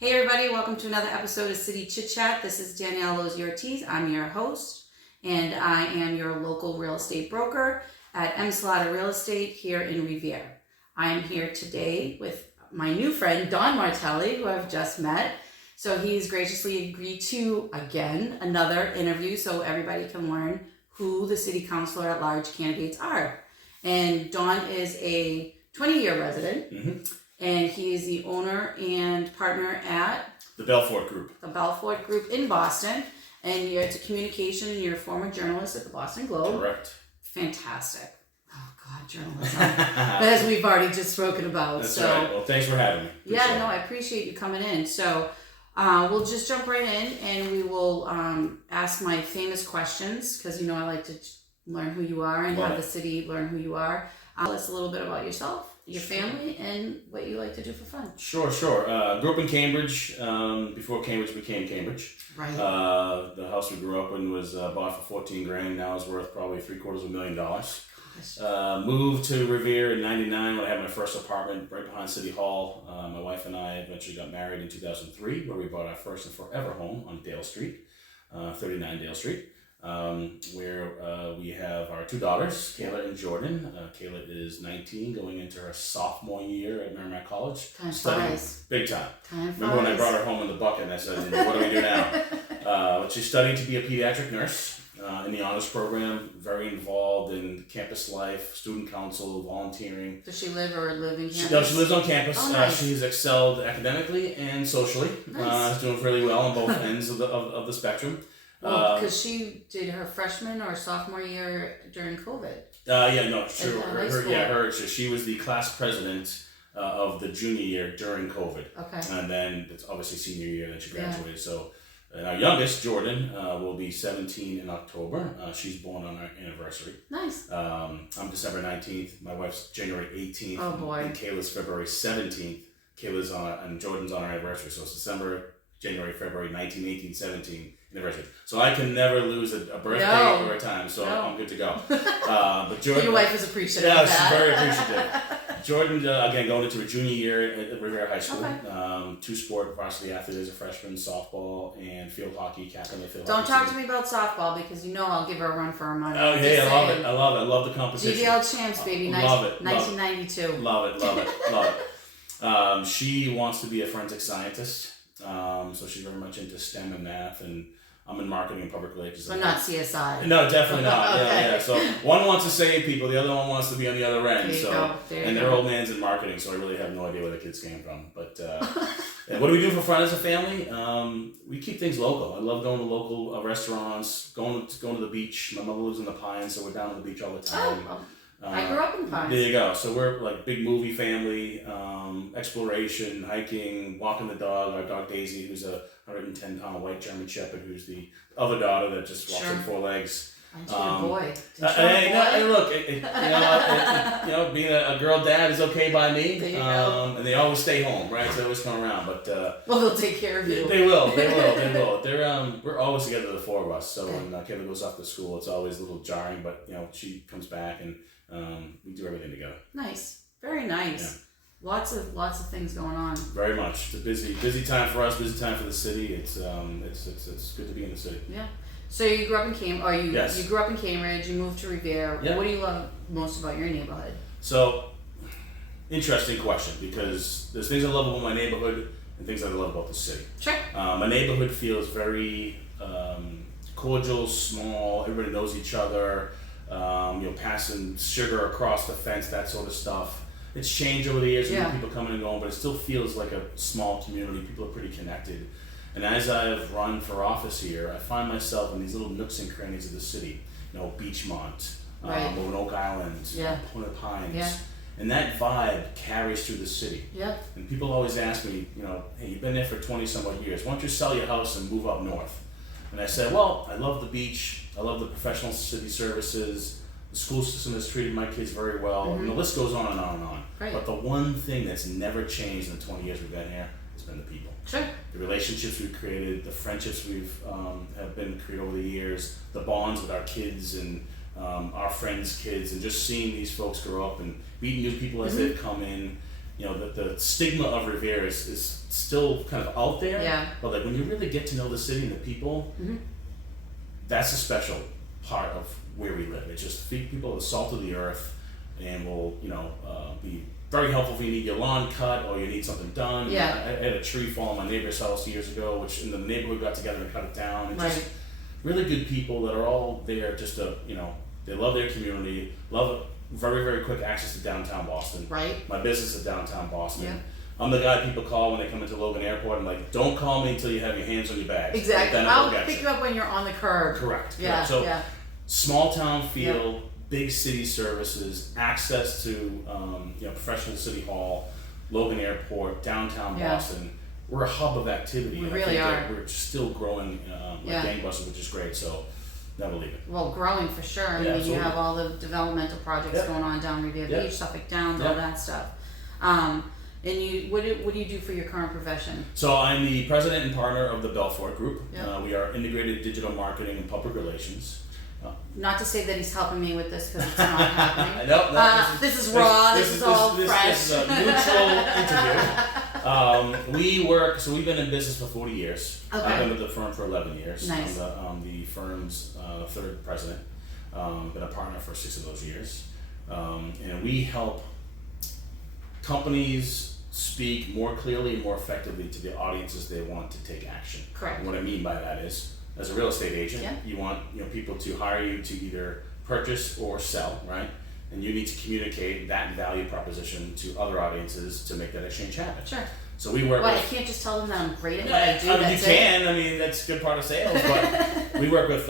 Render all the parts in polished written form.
Hey everybody, welcome to another episode of City Chit Chat. This is Danielle Lozzi-Ortiz. I'm your host, and I am your local real estate broker at M. Slaughter Real Estate here in Revere. I am here today with my new friend, Don Martelli, who I've just met. So he's graciously agreed to, again, another interview so everybody can learn who the city councilor at large candidates are. And Don is a 20-year resident. Mm-hmm. And he is the owner and partner at The Belfort Group. The Belfort Group in Boston. And it's a communication, and you're a former journalist at the Boston Globe. Correct. Fantastic. Oh, God, journalism. As we've already just spoken about. That's right. Well, thanks for having me. I appreciate you coming in. So we'll just jump right in, and we will ask my famous questions, because, I like to learn who you are and have the city learn who you are. Tell us a little bit about yourself, your family, and what you like to do for fun. Sure. Grew up in Cambridge before Cambridge became Cambridge. Right. The house we grew up in was bought for $14,000. Now it's worth probably $750,000. Moved to Revere in '99 when I had my first apartment right behind City Hall. My wife and I eventually got married in 2003, where we bought our first and forever home on Dale Street, 39 Dale Street. Where we have our two daughters, Kayla and Jordan. Kayla is 19, going into her sophomore year at Merrimack College. Time flies. Big time. Time Remember when I flies. brought her home in the bucket and I said, what do we do now? She's studying to be a pediatric nurse in the honors program, very involved in campus life, student council, volunteering. Does she live in campus? She lives on campus. Oh, nice. She's excelled academically and socially. Nice. She's doing really well on both ends of the spectrum. Well, because she did her freshman or sophomore year during COVID. True. She was the class president of the junior year during COVID. Okay. And then it's obviously senior year that she graduated. Yeah. So, and our youngest, Jordan, will be 17 in October. She's born on our anniversary. Nice. I'm December 19th. My wife's January 18th. Oh boy. And Kayla's February 17th. Kayla's and Jordan's on our anniversary. So it's December, January, February, 19, 18, 17. Anniversary. So I can never lose a birthday or a time, so I'm good to go. But Jordan, your wife is appreciative of that. Yeah, she's very appreciative. Jordan, again, going into her junior year at Revere High School. Okay. Two-sport varsity athlete as a freshman, softball and field hockey, captain of the field hockey. Don't talk to me about softball, because I'll give her a run for her money. Oh, hey, I love it. I love the competition. GDL champs, baby. Love it. 1992. Love it. She wants to be a forensic scientist, so she's very much into STEM and math, and I'm in marketing and public relations. So not CSI. No, definitely not. Okay. Yeah. So one wants to save people, the other one wants to be on the other end. Their old man's in marketing, so I really have no idea where the kids came from. But what do we do for fun as a family? We keep things local. I love going to local restaurants, going to the beach. My mother lives in the Pines, so we're down on the beach all the time. I grew up in Pines. There you go. So we're like big movie family, exploration, hiking, walking the dog. Our dog Daisy, who's a 110-pound white German Shepherd, who's the other daughter that just walks on four legs. Aren't you a boy? Hey, look, being a girl dad is okay by me. There you go. And they always stay home, right? So they always come around. But they'll take care of you. They will. We're always together, the four of us. So when Kayla goes off to school, it's always a little jarring. But she comes back and we do everything together. Nice, very nice. Yeah. Lots of things going on. Very much. It's a busy time for us. Busy time for the city. It's good to be in the city. Yeah. So you grew up in Cambridge. Yes. You grew up in Cambridge. You moved to Revere. Yeah. What do you love most about your neighborhood? So, interesting question, because there's things I love about my neighborhood and things that I love about the city. Sure. My neighborhood feels very cordial, small. Everybody knows each other. Passing sugar across the fence, that sort of stuff. It's changed over the years, people coming and going, but it still feels like a small community. People are pretty connected. And as I've run for office here, I find myself in these little nooks and crannies of the city. Beachmont, Oak Island, Point of Pines. Yeah. And that vibe carries through the city. Yeah. And people always ask me, hey, you've been there for 20 some odd years. Why don't you sell your house and move up north? And I said, well, I love the beach. I love the professional city services. The school system has treated my kids very well. Mm-hmm. And the list goes on and on and on. Right. But the one thing that's never changed in the 20 years we've been here has been the people. Sure. The relationships we've created, the friendships we've have been created over the years, the bonds with our kids and our friends' kids, and just seeing these folks grow up and meeting new people as they've come in. you know, the stigma of Revere is still kind of out there. Yeah. But like when you really get to know the city and the people, that's a special part of where we live. It's just people are the salt of the earth, and will, you know, be very helpful if you need your lawn cut or you need something done. Yeah. I had a tree fall on my neighbor's house years ago, which in the neighborhood got together and cut it down. And Right. just really good people that are all there just to, you know, they love their community, love very, very quick access to downtown Boston. Right. My business is downtown Boston. Yeah. I'm the guy people call when they come into Logan Airport. I'm like, don't call me until you have your hands on your bags. Exactly. Then I'll I'll get pick you up when you're on the curb. Correct. Yeah. Correct. So Yeah. small town feel, big city services, access to you know, professional city hall, Logan Airport, downtown Yeah. Boston. We're a hub of activity. We and really I think are. that we're still growing like Yeah. gangbusters, which is great. So never leave it. Well, growing for sure. I mean, you absolutely. have all the developmental projects Yep. going on down Revere Yep. Beach, Suffolk Downs, all Yep. that stuff. And what do you do for your current profession? So I'm the president and partner of the Belfort Group. Yep. We are integrated digital marketing and public relations. Not to say that he's helping me with this because it's not happening. No, this is raw. This is all fresh. This is a neutral interview. We work. So we've been in business for 40 years. Okay. I've been with the firm for 11 years. Nice. I'm the firm's third president. Been a partner for 6 of those years, and we help companies speak more clearly and more effectively to the audiences they want to take action. Correct. And what I mean by that is, as a real estate agent, Yeah. you want, you know, people to hire you to either purchase or sell, right? And you need to communicate that value proposition to other audiences to make that exchange happen. Sure. So we work Well, I with. can't just tell them that I'm great at what I do. I mean, That's you can. I mean, that's a good part of sales. But we work with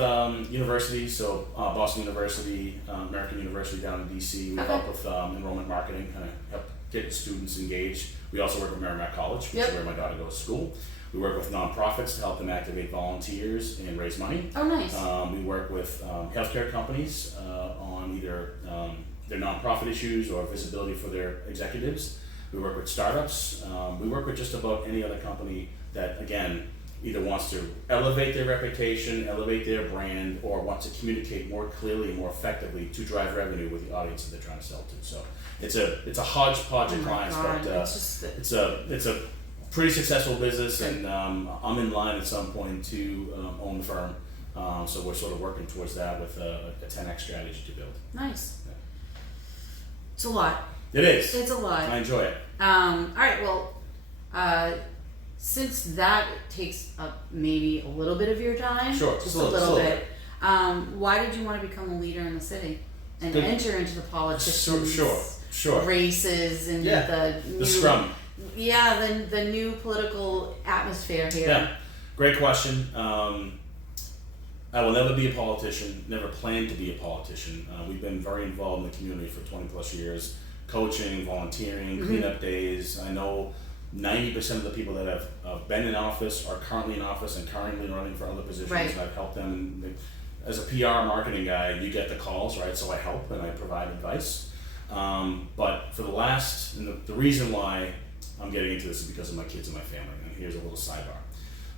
universities, so Boston University, American University down in DC. We Okay. help with enrollment marketing, kind of help get students engaged. We also work with Merrimack College, which Yep. is where my daughter goes to school. We work with nonprofits to help them activate volunteers and raise money. Oh, nice. We work with healthcare companies on either their nonprofit issues or visibility for their executives. We work with startups. We work with just about any other company that, again, either wants to elevate their reputation, elevate their brand, or wants to communicate more clearly and more effectively to drive revenue with the audience that they're trying to sell to. So it's a hodgepodge Oh of my clients, God, but it's just it's a pretty successful business, and I'm in line at some point to own the firm. So we're sort of working towards that with a 10x strategy to build. nice. Yeah. It's a lot. It is. It's a lot. I enjoy it. All right. Well, since that takes up maybe a little bit of your time, Sure, just just a a little little bit. Why did you want to become a leader in the city and Good. enter into the politicians, Sure. races, and Yeah, the new, The scrum. Yeah, the new political atmosphere here. Yeah, great question. I will never be a politician, never plan to be a politician. We've been very involved in the community for 20 plus years, coaching, volunteering, cleanup days. I know 90% of the people that have been in office are currently in office and currently running for other positions. Right. And I've helped them. As a PR marketing guy, you get the calls, right? So I help and I provide advice. But for the last, and the reason why I'm getting into this is because of my kids and my family. And here's a little sidebar.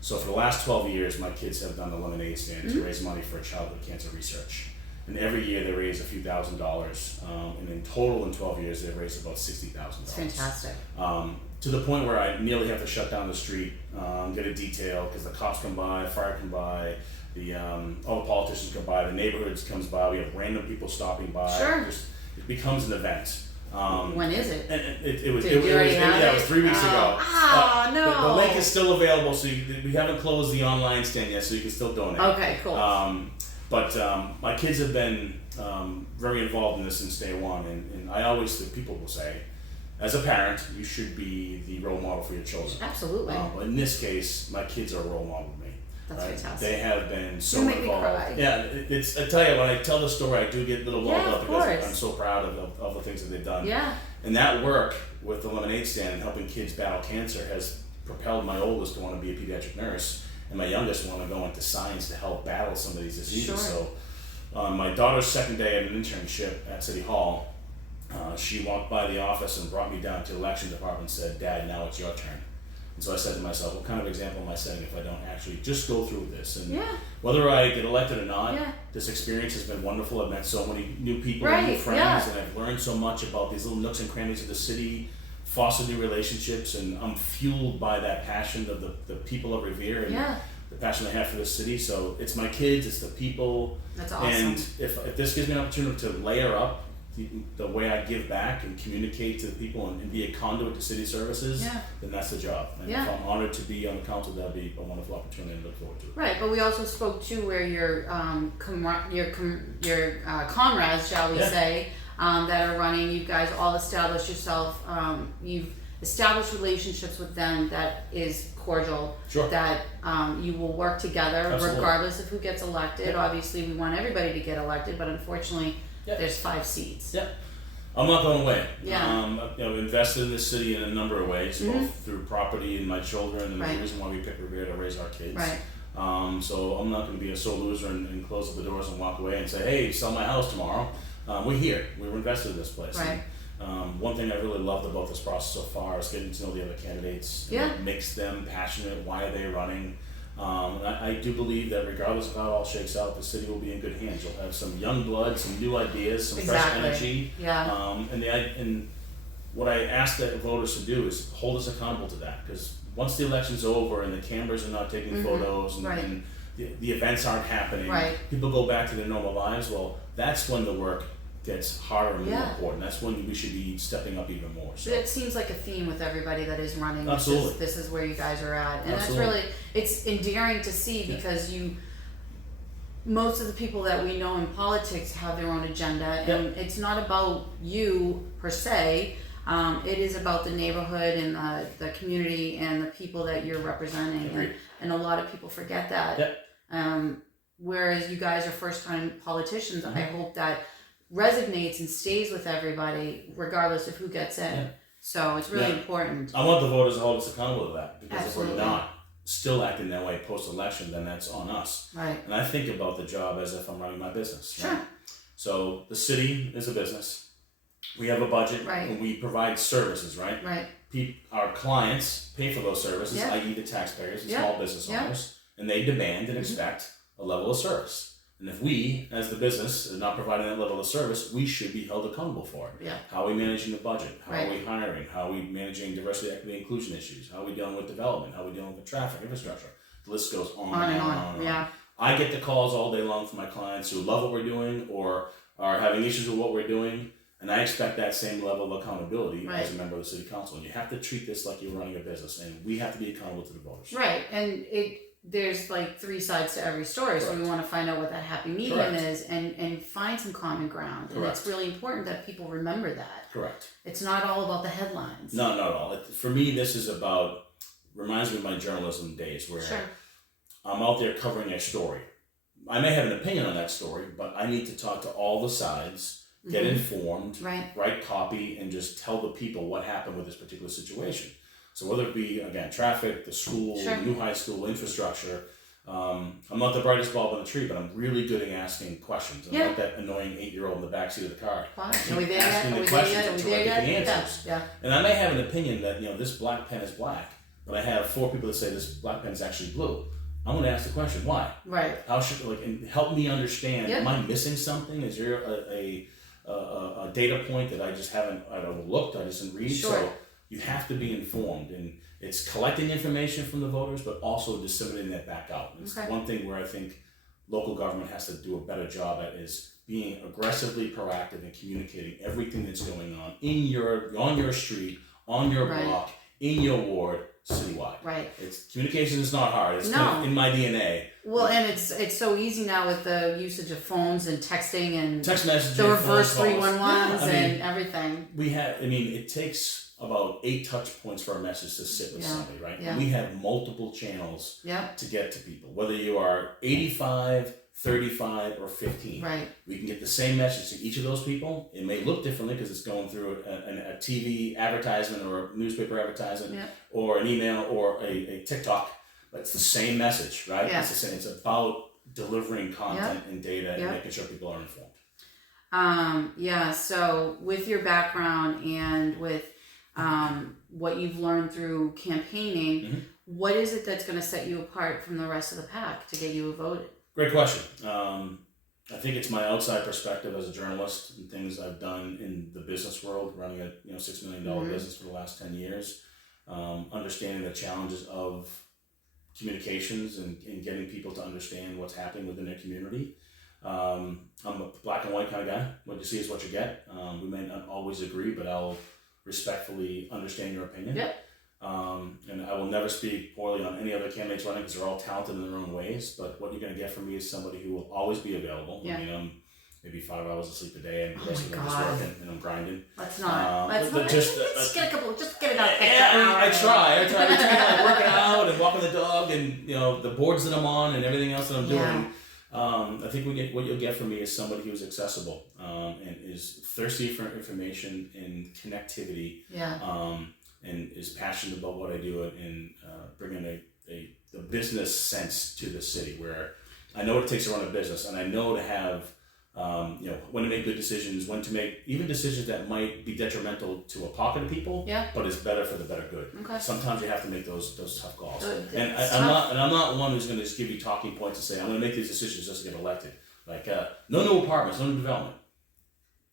So for the last 12 years, my kids have done the lemonade stand to raise money for childhood cancer research. And every year they raise a few $1,000s. And in total in 12 years, they've raised about $60,000. It's fantastic. To the point where I nearly have to shut down the street, get a detail, because the cops come by, fire come by, all the politicians come by, the neighborhoods comes by, we have random people stopping by. Sure. It becomes an event. When is it? And it was Did you already have yeah, it? it was 3 weeks ago. Oh, no. The link is still available, so we haven't closed the online stand yet, so you can still donate. Okay, cool. But my kids have been very involved in this since day one, and I always think people will say, as a parent, you should be the role model for your children. Absolutely. But in this case, my kids are a role model to me. That's right? fantastic. They have been so You make me involved. cry. Yeah, it's. I tell you, when I tell the story, I do get a little welled Yeah, up of because course. I'm so proud of the things that they've done. Yeah. And that work with the lemonade stand and helping kids battle cancer has propelled my oldest to want to be a pediatric nurse, and my youngest want to go into science to help battle some of these diseases. Sure. So, on my daughter's second day at an internship at City Hall, she walked by the office and brought me down to the election department and said, "Dad, now it's your turn." And so I said to myself, what kind of example am I setting if I don't actually just go through this? And Yeah. whether I get elected or not, Yeah. this experience has been wonderful. I've met so many new people, Right, new friends, yeah. and I've learned so much about these little nooks and crannies of the city, foster new relationships, and I'm fueled by that passion of the people of Revere and the passion I have for the city. So it's my kids, it's the people. That's awesome. And if this gives me an opportunity to layer up the way I give back and communicate to the people and be a conduit to city services, then that's the job. And if I'm honored to be on the council, that'll be a wonderful opportunity and look forward to it. Right, but we also spoke to where your comrades, shall we say, that are running. You guys all established yourself. You've established relationships with them that is cordial. Sure. That you will work together. Absolutely. Regardless of who gets elected. Obviously, we want everybody to get elected, but unfortunately, there's 5 seats. Yeah. I'm not going away. Yeah. I've invested in this city in a number of ways, both through property and my children, and the reason why we picked Revere to raise our kids. Right. So I'm not going to be a sole loser and close up the doors and walk away and say, hey, sell my house tomorrow. We're here. We were invested in this place. Right. And, one thing I really loved about this process so far is getting to know the other candidates. And what makes them passionate. Why are they running? And I do believe that regardless of how it all shakes out, the city will be in good hands. You'll have some young blood, some new ideas, some fresh energy. Yeah. And what I ask that voters to do is hold us accountable to that, because once the election's over and the cameras are not taking photos and the events aren't happening, people go back to their normal lives. Well, that's when the work gets harder and more important. That's when we should be stepping up even more. So it seems like a theme with everybody that is running. Absolutely. This is where you guys are at. And Absolutely. that's really, it's endearing to see, because most of the people that we know in politics have their own agenda, and it's not about you per se. It is about the neighborhood and the community and the people that you're representing. And a lot of people forget that. Whereas you guys are first-time politicians, I hope that resonates and stays with everybody regardless of who gets in. So it's really important. I want the voters to hold us accountable to that, because Absolutely. if we're not still acting that way post-election, then that's on us. Right. And I think about the job as if I'm running my business. Sure. Right? So the city is a business. We have a budget, and we provide services, right? Right. Our clients pay for those services, i.e. the taxpayers and small business owners, and they demand and expect a level of service. And if we, as the business, are not providing that level of service, we should be held accountable for it. Yeah. How are we managing the budget? How are we hiring? How are we managing diversity, equity, inclusion issues? How are we dealing with development? How are we dealing with traffic, infrastructure? The list goes on and on. Yeah. I get the calls all day long from my clients who love what we're doing or are having issues with what we're doing. And I expect that same level of accountability as a member of the city council. And you have to treat this like you're running a business, and we have to be accountable to the voters. Right. And there's like 3 sides to every story. So we want to find out what that happy medium is and find some common ground. And it's really important that people remember that. Correct. It's not all about the headlines. No, not at all. For me, this is reminds me of my journalism days where I'm out there covering a story. I may have an opinion on that story, but I need to talk to all the sides, get informed, write copy, and just tell the people what happened with this particular situation. So whether it be, again, traffic, the school, new high school, infrastructure, I'm not the brightest bulb in the tree, but I'm really good at asking questions. I'm not that annoying 8-year-old in the backseat of the car. Are we there yet? Asking the questions until I get the answers. Yeah. And I may have an opinion that, this black pen is black, but I have 4 people that say this black pen is actually blue. I'm going to ask the question, why? Right. How should, and help me understand, am I missing something? Is there a data point that I just haven't overlooked, I just didn't read? So you have to be informed, and it's collecting information from the voters, but also disseminating that back out. It's one thing where I think local government has to do a better job at is being aggressively proactive and communicating everything that's going on on your street, on your block, in your ward, citywide. Right. Communication is not hard. It's kind of in my DNA. Well, and it's so easy now with the usage of phones and texting and text messaging, the reverse 311s and everything. It takes about 8 touch points for a message to sit with somebody, right? Yeah. We have multiple channels to get to people, whether you are 85, 35, or 15. Right. We can get the same message to each of those people. It may look differently because it's going through a TV advertisement or a newspaper advertisement or an email or a TikTok, but it's the same message, right? Yeah. It's the same. It's about delivering content and data and making sure people are informed. So with your background and with what you've learned through campaigning, what is it that's going to set you apart from the rest of the pack to get you voted? Great question. I think it's my outside perspective as a journalist and things I've done in the business world, running a $6 million business for the last 10 years, understanding the challenges of communications and getting people to understand what's happening within their community. I'm a black and white kind of guy. What you see is what you get. We may not always agree, but I'll respectfully understand your opinion. Yep. And I will never speak poorly on any other candidates running because they're all talented in their own ways. But what you're going to get from me is somebody who will always be available. Yeah. I mean, I'm maybe 5 hours of sleep a day, and the Oh rest of my it I'm just God. working and I'm grinding. Let's not. But just get it out. I try between like working out and walking the dog and the boards that I'm on and everything else that I'm doing. I think what you'll get from me is somebody who's accessible and is thirsty for information and connectivity. Yeah. And is passionate about what I do and bringing the business sense to the city, where I know what it takes to run a business, and I know to have when to make good decisions, when to make even decisions that might be detrimental to a pocket of people, but is better for the better good. Okay. Sometimes you have to make those tough calls. And I'm not one who's going to just give you talking points and say I'm going to make these decisions just to get elected. Like no new apartments, no new development.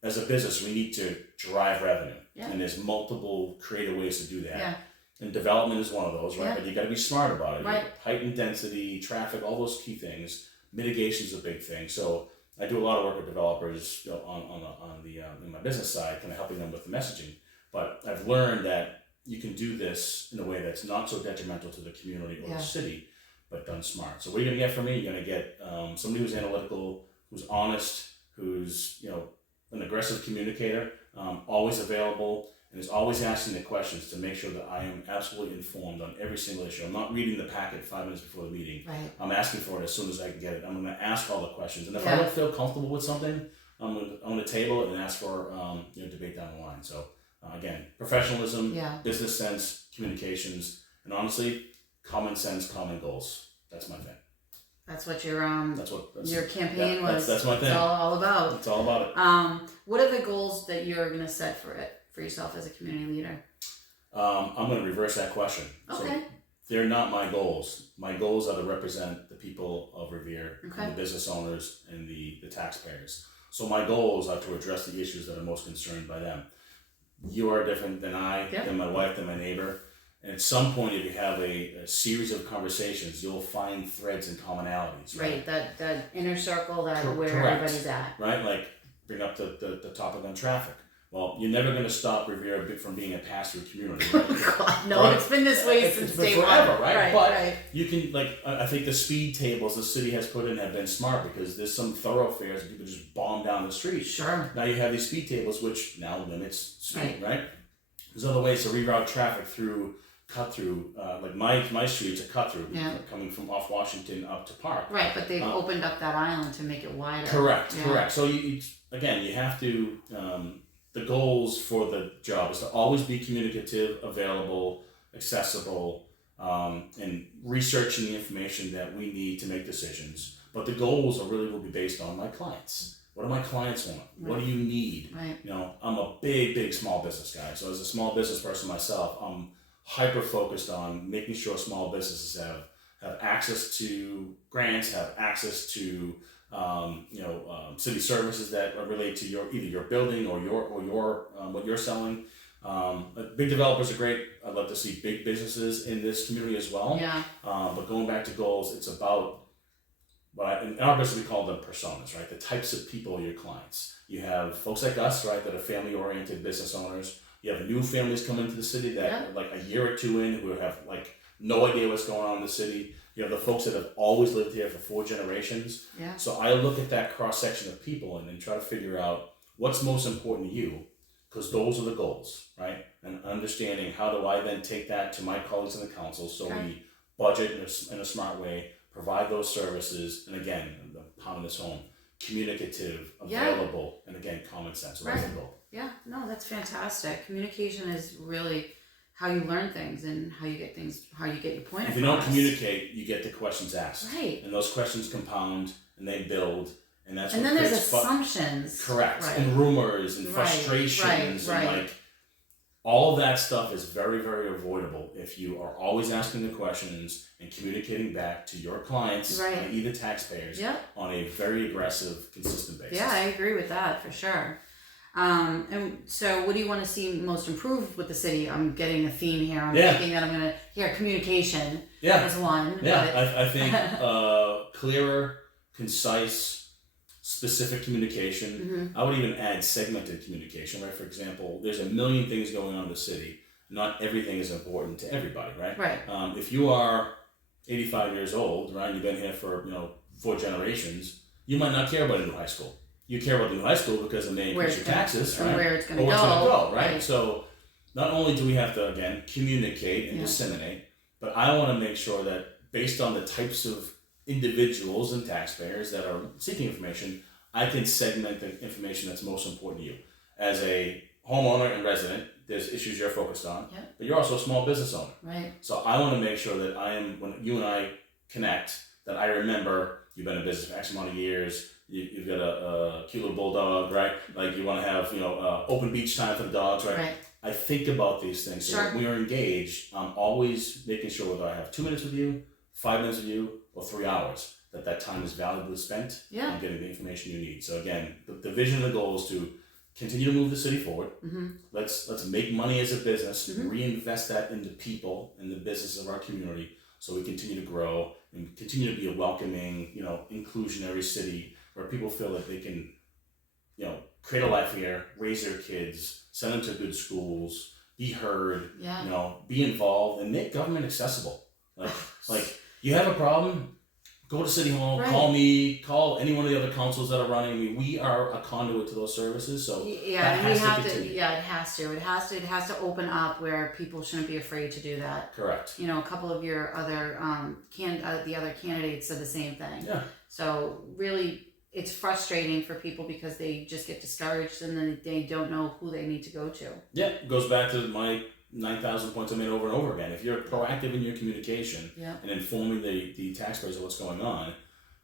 As a business, we need to drive revenue, and there's multiple creative ways to do that. Yeah. And development is one of those, right? Yeah. But you got to be smart about it. Right. Height and density, traffic, all those key things. Mitigation is a big thing. So I do a lot of work with developers on the in my business side, kind of helping them with the messaging. But I've learned that you can do this in a way that's not so detrimental to the community or the city, but done smart. So what are you going to get from me? You're going to get somebody who's analytical, who's honest, who's an aggressive communicator, always available, and is always asking the questions to make sure that I am absolutely informed on every single issue. I'm not reading the packet 5 minutes before the meeting. Right. I'm asking for it as soon as I can get it. I'm going to ask all the questions, and if I don't feel comfortable with something, I'm going to table it and ask for debate down the line. So again, professionalism, business sense, communications, and honestly, common sense, common goals. That's my thing. That's what your your campaign yeah, was. That's my thing. It's all about. It's all about it. What are the goals that you're going to set for yourself as a community leader? I'm going to reverse that question. Okay. So they're not my goals. My goals are to represent the people of Revere, and the business owners, and the taxpayers. So my goals are to address the issues that are most concerned by them. You are different than I, than my wife, than my neighbor. And at some point, if you have a series of conversations, you'll find threads and commonalities. Right, that inner circle where Correct. everybody's at. Right, like bring up the topic on traffic. Well, you're never going to stop Revere from being a pass-through community. Right? Oh God, no, it's been this way since day one. Forever, right? But you can, I think the speed tables the city has put in have been smart because there's some thoroughfares and people just bomb down the street. Sure. Now you have these speed tables which now limits speed, right? There's other ways to reroute traffic through cut-through, like my street's a cut-through, coming from off Washington up to Park. Right, but they've opened up that island to make it wider. Correct. So you have to, the goals for the job is to always be communicative, available, accessible, and researching the information that we need to make decisions. But the goals will be based on my clients. What do my clients want? Right. What do you need? Right. I'm a big small business guy. So as a small business person myself, I'm hyper focused on making sure small businesses have access to grants, have access to city services that relate to either your building or your what you're selling. Big developers are great. I'd love to see big businesses in this community as well. Yeah. But going back to goals, it's about in our business we call them personas, right? The types of people are your clients. You have folks like us, right, that are family-oriented business owners. You have new families coming into the city that like a year or two in who have no idea what's going on in the city. You have the folks that have always lived here for 4 generations. Yeah. So I look at that cross-section of people and then try to figure out what's most important to you, because those are the goals, right? And understanding how do I then take that to my colleagues in the council so we budget in a smart way, provide those services, and again, I'm pounding this home, communicative, available, and again, common sense. So that's the goal. Yeah, no, that's fantastic. Communication is really how you learn things and how you get your point across. If you don't communicate, you get the questions asked. Right. And those questions compound and they build, and that's and what then there's creates assumptions. Correct. Right. And rumors and frustrations right. and All of that stuff is very, very avoidable if you are always asking the questions and communicating back to your clients, Right. i.e. the taxpayers, Yep. on a very aggressive, consistent basis. Yeah, I agree with that for sure. And so what do you want to see most improved with the city? I'm getting a theme here. I'm thinking that I'm going to hear communication as one. Yeah, I think clearer, concise, specific communication. I would even add segmented communication, right? For example, there's a million things going on in the city. Not everything is important to everybody, right? Right. If you are 85 years old, right, you've been here for 4 generations, you might not care about a new high school. You care about the new high school because it may increase your taxes, right? Where it's going to go. Right? Right. So not only do we have to, again, communicate and disseminate, but I want to make sure that based on the types of individuals and taxpayers that are seeking information, I can segment the information that's most important to you. As a homeowner and resident, there's issues you're focused on, but you're also a small business owner. Right. So I want to make sure that when you and I connect, that I remember you've been in business for X amount of years, you've got a cute little bulldog, right? Like you want to have, open beach time for the dogs, right? I think about these things. So when we are engaged, I'm always making sure whether I have 2 minutes with you, 5 minutes with you, or 3 hours, that time is valuably spent in getting the information you need. So again, the vision and the goal is to continue to move the city forward. Let's make money as a business, reinvest that into people and the business of our community, so we continue to grow and continue to be a welcoming, inclusionary city where people feel that they can, create a life here, raise their kids, send them to good schools, be heard, be involved, and make government accessible. Like you have a problem, go to City Hall, call me, call any one of the other councils that are running. I mean, we are a conduit to those services, so that has to continue. It has to. It has to open up where people shouldn't be afraid to do that. Correct. A couple of your other the other candidates said the same thing. Yeah. So really, it's frustrating for people because they just get discouraged and then they don't know who they need to go to. Yeah, it goes back to my 9,000 points I made over and over again. If you're proactive in your communication and informing the taxpayers of what's going on,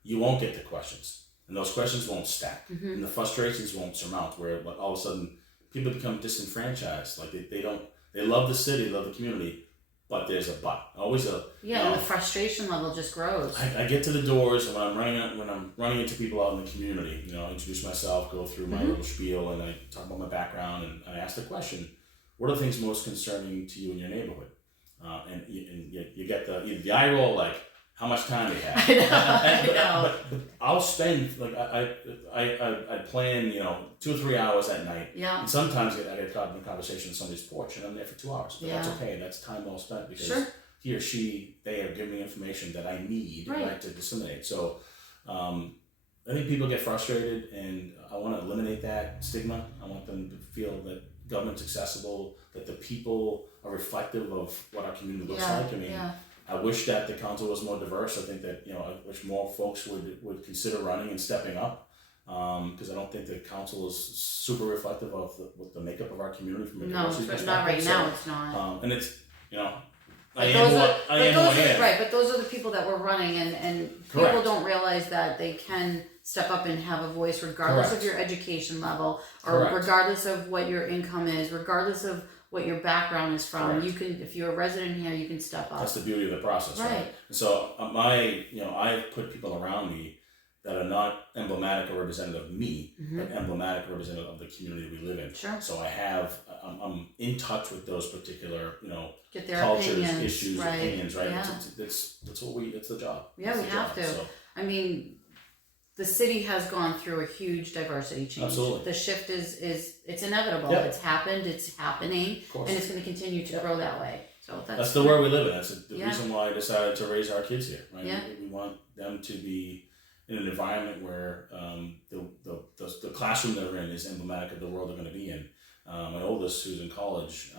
you won't get the questions. And those questions won't stack. And the frustrations won't surmount where all of a sudden people become disenfranchised. Like they love the city, love the community, but there's a but. Always a and the frustration level just grows. I get to the doors and when I'm running into people out in the community, introduce myself, go through my little spiel, and I talk about my background, and I ask the question, what are the things most concerning to you in your neighborhood? And you get either the eye roll, like how much time do you have? I know. But I'll spend I plan 2 or 3 hours at night. Yeah. And sometimes I get caught in a conversation on somebody's porch, and I'm there for 2 hours. But that's okay. That's time well spent because he or they have given me information that I need to disseminate. So I think people get frustrated, and I want to eliminate that stigma. I want them to feel that government's accessible, that the people are reflective of what our community looks like. I mean, I wish that the council was more diverse. I think that, I wish more folks would consider running and stepping up, because I don't think the council is super reflective of the makeup of our community from a diversity perspective. Not right now, it's not. And it's, But those are the people that were running, and people don't realize that they can step up and have a voice regardless of your education level, or regardless of what your income is, regardless of what your background is from. You can, if you're a resident here, you can step up. That's the beauty of the process, right? And so I've put people around me that are not emblematic or representative of me, but emblematic or representative of the community we live in. Sure. So I'm in touch with those particular, get their cultures, opinions, issues, opinions, right? Yeah. It's the job. Yeah, we have to. So, I mean, the city has gone through a huge diversity change. Absolutely. The shift is it's inevitable. Yep. It's happened, it's happening, and it's going to continue to grow that way. So that's the world we live in. That's the reason why I decided to raise our kids here, right? Yeah. We want them to be in an environment where the classroom they're in is emblematic of the world they're going to be in. My oldest, who's in college,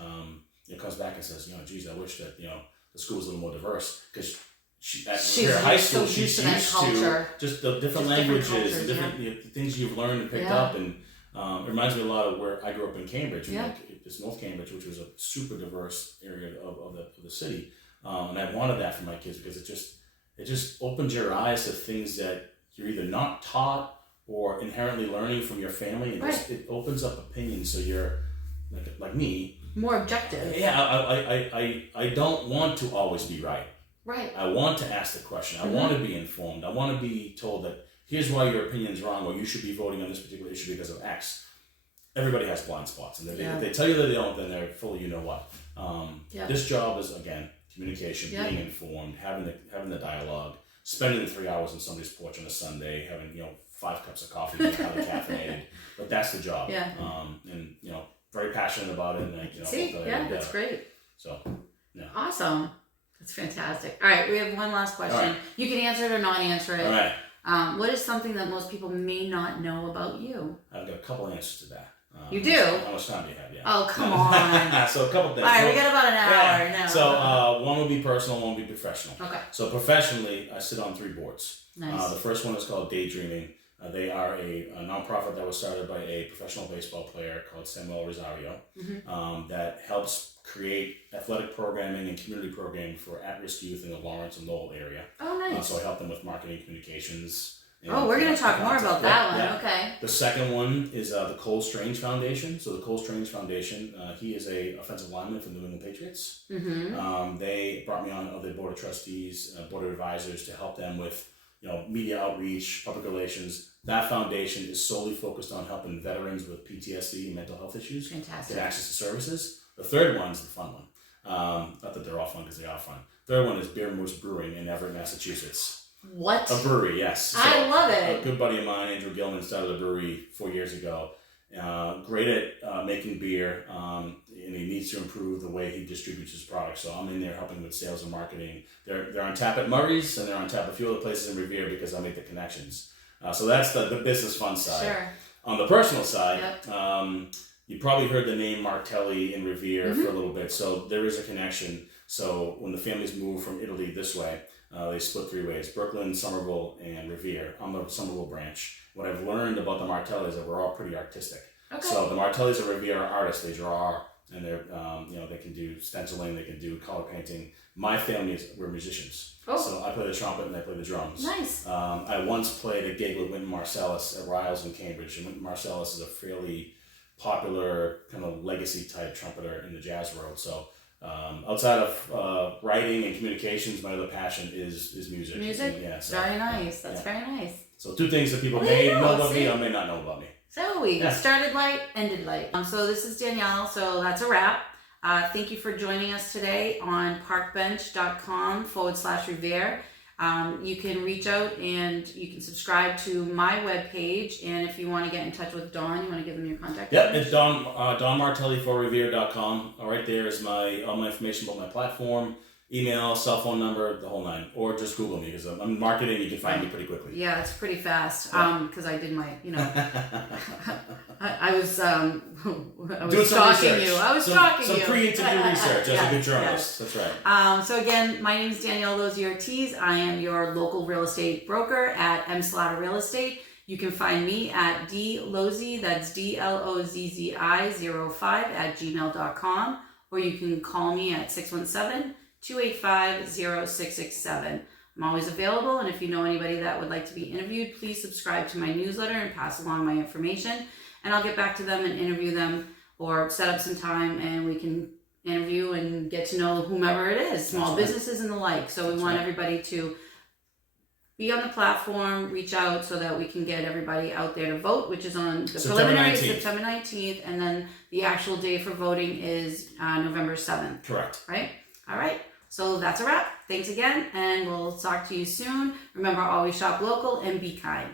comes back and says, geez, I wish that the school was a little more diverse, because she's at high school she's used to just the different languages, and different things you've learned and picked up, and it reminds me a lot of where I grew up in Cambridge. It's North Cambridge, which was a super diverse area of the city, and I wanted that for my kids because it just opens your eyes to things that you're either not taught or inherently learning from your family, and it opens up opinions. So you're like me, more objective. Yeah, I don't want to always be right. Right. I want to ask the question. I want to be informed. I want to be told that here's why your opinion is wrong, or you should be voting on this particular issue because of X. Everybody has blind spots, and if they tell you that they don't, then they're full of you know what. This job is, again, communication, being informed, having the dialogue, spending 3 hours on somebody's porch on a Sunday, having 5 cups of coffee, being highly caffeinated. But that's the job. Yeah. And very passionate about it. And See, that's great. So, yeah. Awesome. That's fantastic. All right, we have one last question. Right. You can answer it or not answer it. All right. What is something that most people may not know about you? I've got a couple answers to that. You do? How much time do you have? Yeah. Oh, come on. So a couple things. All right, we got about an hour now. So one will be personal, one will be professional. Okay. So professionally, I sit on 3 boards. Nice. The first one is called Daydreaming. They are a nonprofit that was started by a professional baseball player called Samuel Rosario that helps create athletic programming and community programming for at-risk youth in the Lawrence and Lowell area. Oh, nice. So I help them with marketing, communications. We're going to talk more about that one. Yeah. Okay. The second one is the Cole Strange Foundation. So the Cole Strange Foundation, he is a offensive lineman for the New England Patriots. They brought me on the board of trustees, board of advisors to help them with media outreach, public relations. That foundation is solely focused on helping veterans with PTSD and mental health issues Fantastic. get access to services. The third one is the fun one. Not that they're all fun, because they are fun. Third one is Beer Moose Brewing in Everett, Massachusetts. What? A brewery, yes. So I love it. A good buddy of mine, Andrew Gilman, started a brewery 4 years ago. Great at making beer, and he needs to improve the way he distributes his products. So I'm in there helping with sales and marketing. They're on tap at Murray's, and they're on tap a few other places in Revere because I make the connections. So that's the business fun side. Sure. On the personal side, you probably heard the name Martelli in Revere for a little bit. So there is a connection. So when the families moved from Italy this way, they split 3 ways: Brooklyn, Somerville, and Revere. I'm the Somerville branch. What I've learned about the Martellis is that we're all pretty artistic. Okay. So the Martellis of Revere are artists. They draw, and they're they can do stenciling, they can do color painting. My family we're musicians. Oh. So I play the trumpet and I play the drums. Nice. I once played a gig with Wynton Marsalis at Riles in Cambridge, and Wynton Marsalis is a fairly popular kind of legacy type trumpeter in the jazz world. So outside of writing and communications, my other passion is music. Music? Yeah, so, very nice. That's very nice. So 2 things that people may know about me or may not know about me. So we started light, ended light. So this is Danielle. So that's a wrap. Thank you for joining us today on parkbench.com/Revere. You can reach out and you can subscribe to my webpage. And if you want to get in touch with Don, you want to give him your contact information? It's Don Martelli for Revere.com. Right there is all my information about my platform, email, cell phone number, the whole 9. Or just Google me, because I'm in marketing. You can find me pretty quickly. Yeah, it's pretty fast. Because I did my, I was stalking you. I was stalking you. Some pre-interview research as a good journalist. That's right. So again, my name is Danielle Lozier-Ortiz. I am your local real estate broker at M. Slaughter Real Estate. You can find me at dlozzi, that's DLOZZI05 or you can call me at 617-285-0667. I'm always available, and if you know anybody that would like to be interviewed, please subscribe to my newsletter and pass along my information, and I'll get back to them and interview them or set up some time and we can interview and get to know whomever it is, small businesses and the like. So we want everybody to be on the platform, reach out so that we can get everybody out there to vote, which is on the preliminary September 19th, and then the actual day for voting is November 7th. Correct. Right? All right. So that's a wrap. Thanks again, and we'll talk to you soon. Remember, always shop local and be kind.